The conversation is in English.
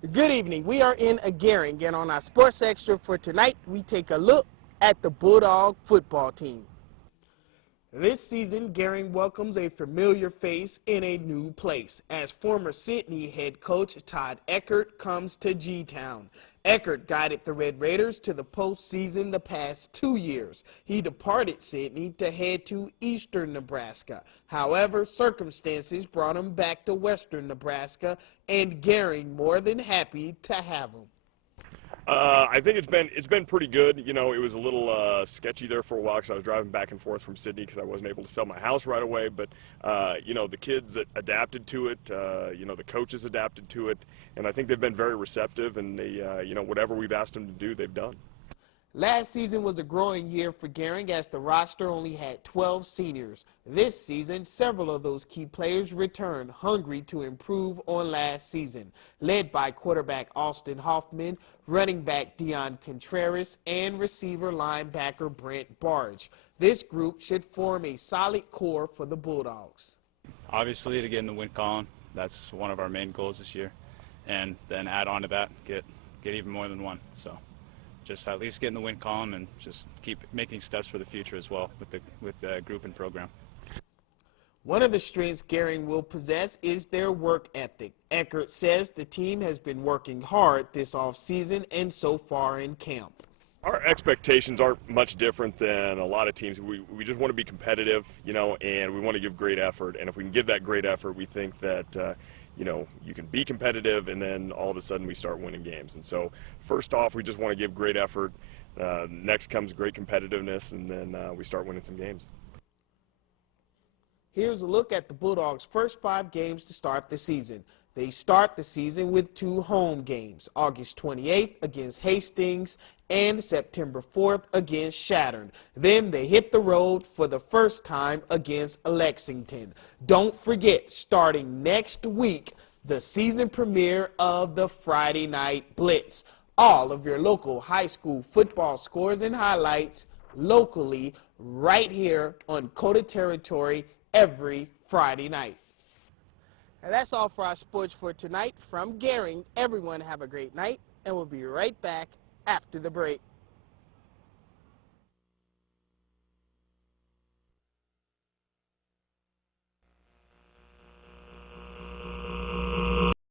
Good evening. We are in a Gering, and on our sports extra for tonight, we take a look at the Bulldog football team. This season, Gering welcomes a familiar face in a new place as former Sydney head coach Todd Eckert comes to G-Town. Eckert guided the Red Raiders to the postseason the past 2 years. He departed Sydney to head to eastern Nebraska. However, circumstances brought him back to western Nebraska, and Gering more than happy to have him. I think it's been pretty good. You know, it was a little sketchy there for a while because I was driving back and forth from Sydney because I wasn't able to sell my house right away. But you know, the kids adapted to it. You know, the coaches adapted to it, and I think they've been very receptive. And they, you know, whatever we've asked them to do, they've done. Last season was a growing year for Gering as the roster only had 12 seniors. This season, several of those key players returned, hungry to improve on last season. Led by quarterback Austin Hoffman, running back Deion Contreras, and receiver linebacker Brent Barge. This group should form a solid core for the Bulldogs. Obviously, to get in the win column, that's one of our main goals this year. And then add on to that, get even more than one. So just at least get in the win column and just keep making steps for the future as well with the group and program. One of the strengths Gering will possess is their work ethic. Eckert says the team has been working hard this offseason and so far in camp. Our expectations aren't much different than a lot of teams. We just want to be competitive, you know, and we want to give great effort. And if we can give that great effort, we think that you know, you can be competitive, and then all of a sudden we start winning games. And so first off, we just want to give great effort. Next comes great competitiveness, and then we start winning some games. Here's a look at the Bulldogs' first 5 games to start the season. They start the season with 2 home games, August 28th against Hastings and September 4th against Shattern. Then they hit the road for the first time against Lexington. Don't forget, starting next week, the season premiere of the Friday Night Blitz. All of your local high school football scores and highlights locally right here on Coda Territory every Friday night. And that's all for our sports for tonight. From Gering, everyone have a great night, and we'll be right back after the break.